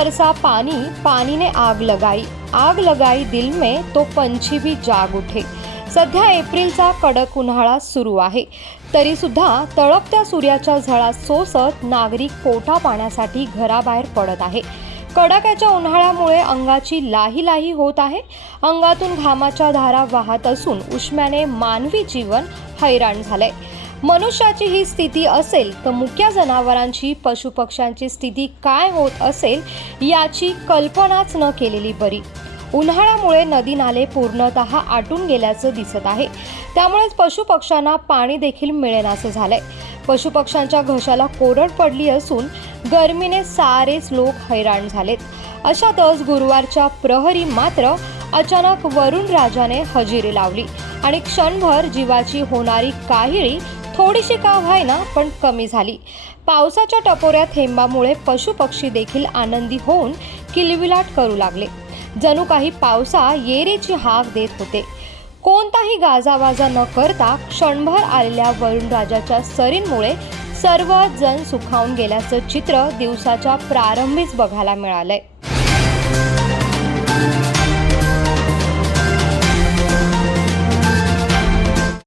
बरसा पानी पानी ने आग लगाई. आग लगाई दिल में तो पंछी भी जाग उठे. सध्या एप्रिलचा कडक उन्हाळा सुरू आहे. तरीसुद्धा तळपत्या सूर्याच्या झळा सोसत नागरिक पोटा पाण्यासाठी घराबाहेर पडत आहे. कडाक्याच्या उन्हाळ्यामुळे अंगाची लाही लाही होत आहे. अंगातून घामाच्या धारा वाहत असून उष्म्याने मानवी जीवन हैराण झालंय. मनुष्याची ही स्थिती असेल तर मुख्य जनावरांची पशुपक्ष्यांची स्थिती काय होत असेल याची कल्पनाच न केलेली बरी. उन्हाळ्यामुळे नदी नाले पूर्णतः आटून गेल्याचं दिसत आहे. त्यामुळेच पशुपक्ष्यांना पाणी देखील मिळेनासं झालंय. पशुपक्ष्यांच्या घशाला कोरड पडली असून गरमीने सारेच लोक हैराण झालेत. अशातच गुरुवारच्या प्रहरी मात्र अचानक वरुण राजाने हजेरी लावली आणि क्षणभर जीवाची होणारी काहिळी थोडीशी का व्हायना पण कमी झाली. पावसाच्या टपोऱ्या थेंबामुळे पशुपक्षी देखील आनंदी होऊन किलबिलाट करू लागले. जणू काही पावसा येरेची हाक देत होते. कोणताही गाजावाजा न करता क्षणभर आलेल्या वरुणराजाच्या सरींमुळे सर्व जण सुखावून गेल्याचं चित्र दिवसाच्या प्रारंभीच बघायला मिळालंय.